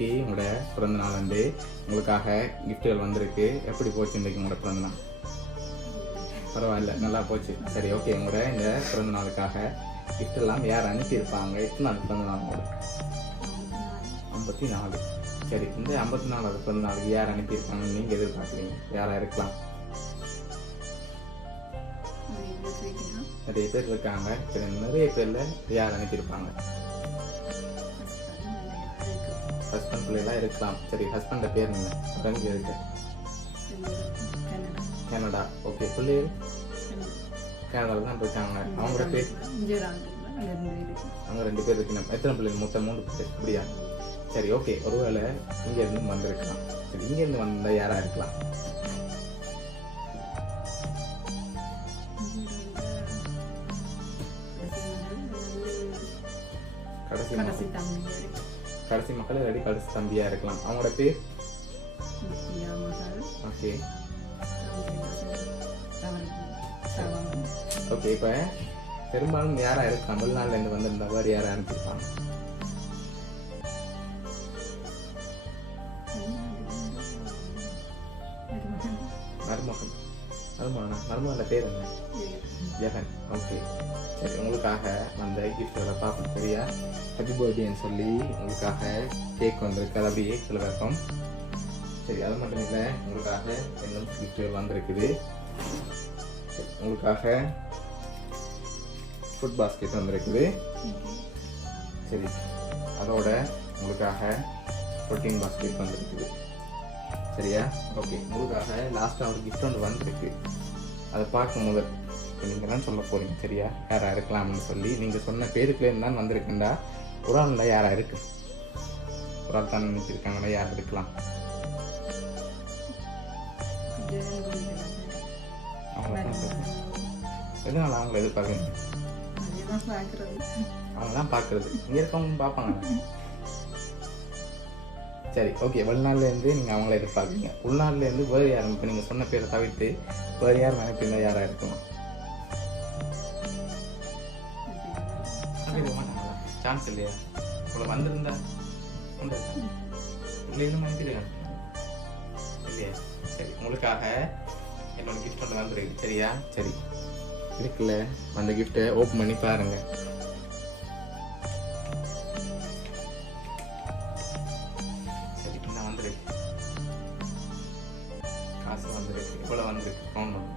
இன்றைக்கு உங்களோட பிறந்த நாள் வந்து உங்களுக்காக கிஃப்ட்டுகள் வந்திருக்கு. எப்படி போச்சு இன்றைக்கு உங்களோட பிறந்த நாள்? பரவாயில்ல, நல்லா போச்சு. சரி, ஓகே. உங்களோட இந்த பிறந்த நாளுக்காக கிஃப்ட் எல்லாம் யார் அனுப்பியிருப்பாங்க? எத்தனை நாள் பிறந்த நாள் உங்களுக்கு? 54. சரி, இந்த 54வது பிறந்த நாளுக்கு யார் அனுப்பியிருப்பாங்கன்னு நீங்கள் எதிர்பார்க்குறீங்க? யாராக இருக்கலாம்? நிறைய பேர் இருக்காங்க. சரி, நிறைய பேரில் யார் அனுப்பியிருப்பாங்க? ஹஸ்பண்ட் பிள்ளைலாம் இருக்கலாம். சரி, ஹஸ்பண்டோட பேர் என்ன? ஃப்ரெண்ட் இருக்கு கனடா. ஓகே, பிள்ளைகள் கனடாவில் தான் இருக்காங்க. அவங்களோட பேர் அவங்க 2 பேர் இருக்கணும். எத்தனை பிள்ளைகள்? மொத்தம் 3 பேர். அப்படியா? சரி, ஓகே. ஒருவேளை இங்கேருந்து வந்திருக்கலாம். சரி, இங்கேருந்து வந்தால் யாராக இருக்கலாம்? கடைசி மக்கள் இல்லாட்டி கடைசி தம்பியா இருக்கலாம். அவங்களோட பேர்? Okay okay. இப்போ பெரும்பாலும் யாரா இருக்கலாம்? தமிழ்நாடுல இருந்து வந்திருந்த மாதிரி யாரா அனுப்பியிருப்பாங்க? மருமகன். மருமகனோட பேர் என்ன? ஜெகன். ஓகே, சரி. உங்களுக்காக வந்த கிஃப்டோட பார்ப்போம். சரியா? ஹாப்பி பர்த்டேன்னு சொல்லி உங்களுக்காக கேக் வந்திருக்கு. அது அப்படியே கீழே வைப்போம். சரி, அது மட்டும் இல்லை, உங்களுக்காக இன்னும் கிஃப்ட் வந்திருக்குது. உங்களுக்காக ஃபுட் பாஸ்கெட் வந்திருக்குது. சரி, அதோட உங்களுக்காக ப்ரோட்டீன் பாஸ்கெட் வந்திருக்குது. சரியா? ஓகே. உங்களுக்காக லாஸ்ட்டாக ஒரு கிஃப்ட் ஒன்று வந்திருக்கு. அதை பார்க்கும் போது நீங்கள் தான் சொல்ல போகிறீங்க. சரியா? யாராக இருக்கலாம்னு சொல்லி நீங்கள் சொன்ன பேருக்குலேருந்து தான் வந்திருக்குண்டா ஒரு ஆள் தான் யாராக இருக்கு? ஒரு ஆள் தான் நினைச்சிருக்காங்களா? யார் இருக்கலாம்? எதனால அவங்கள எதிர்பார்க்குறீங்க? அவங்க தான் பார்க்குறது. இங்கே இருக்கவங்க பார்ப்பாங்க. சரி, ஓகே. வெளிநாட்டிலேருந்து நீங்கள் அவங்கள எதிர்பார்க்குறீங்க. உள்நாட்டிலேருந்து வேறு யாரும் இப்போ நீங்கள் சொன்ன பேரை தவிர்த்து வேறு யார் நினைப்பீங்க யாராக இருக்கணும்? சான்ஸ் இல்லையா? உங்களை வந்திருந்தா இல்லைன்னு நினைக்கிறீங்க இல்லையா? சரி, உங்களுக்காக என்னோட கிஃப்ட் ஒன்று வந்துருக்கு. சரியா? சரி, இருக்குல்ல, அந்த கிஃப்ட்டை ஓப்பன் பண்ணி பாருங்க. சரி, என்ன வந்துருக்கு? காசு வந்துருக்கு. எவ்வளோ வந்துருக்கு? கவுண்ட் பண்ணுங்க.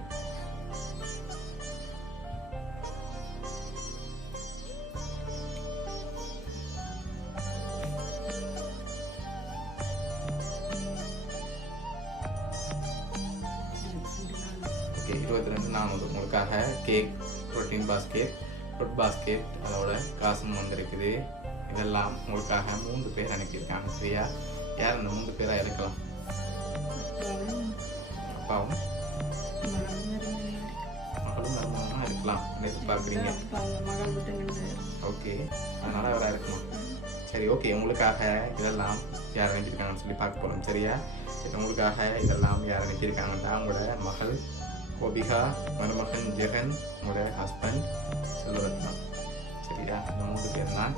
ஓகே, 22,400. உங்களுக்காக cake, protein basket, food basket, அதோட காசும் வந்திருக்குது. இதெல்லாம் உங்களுக்காக 3 பேர் அனுப்பியிருக்காங்க. சரியா? யார் அந்த 3 பேராக இருக்கலாம்? அப்பாவும் மகளும் மருமகனும் இருக்கலாம் எதிர்பார்க்குறீங்க. ஓகே, அதனால அவராக இருக்கலாம். சரி, ஓகே. உங்களுக்காக இதெல்லாம் யார் அனுப்பியிருக்காங்கன்னு சொல்லி பார்க்க போகிறோம். சரியா? சரி, உங்களுக்காக இதெல்லாம் யார் அனுப்பியிருக்காங்கன்னா உங்களோட மகள் கோபிகா, மருமகன் ஜெகன், உங்களோட ஹஸ்பண்ட் செல்வரத்னம். சரியா? இந்த 3 பேர் தான்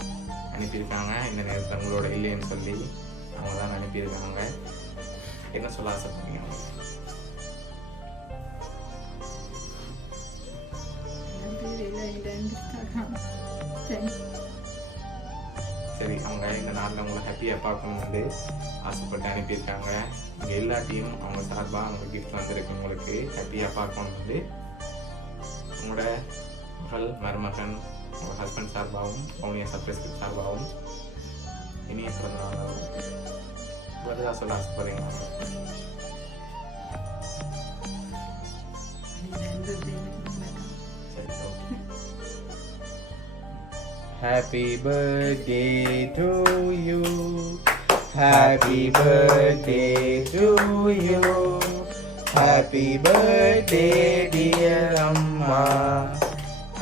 அனுப்பியிருக்காங்க. இந்த நேரத்தில் உங்களோட இல்லைன்னு சொல்லி அவங்க தான் அனுப்பியிருக்காங்க. என்ன சொல்ல ஆசைப்படுறீங்க? சரி, அவங்க இந்த நாளில் உங்களை ஹாப்பியாக பார்க்கணுன்னு ஆசைப்பட்டு அனுப்பியிருக்காங்க. இங்கே எல்லாத்தையும் அவங்க சார்பாக அவங்க கிஃப்ட் வந்திருக்கு. உங்களுக்கு ஹாப்பியாக பார்க்கணுன்னு உங்களோட மகள், மருமகன், உங்கள் ஹஸ்பண்ட் சார்பாகவும் அவங்க சர்ப்ரைஸ் சார்பாகவும் இனிய பிறந்த நாளாகவும் பதிலாக சொல்ல ஆசைப்படுறீங்க. Happy birthday to you. Happy birthday to you. Happy birthday dear Amma.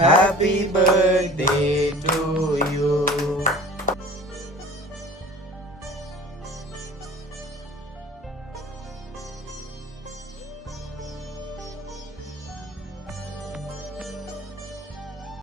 Happy birthday to you.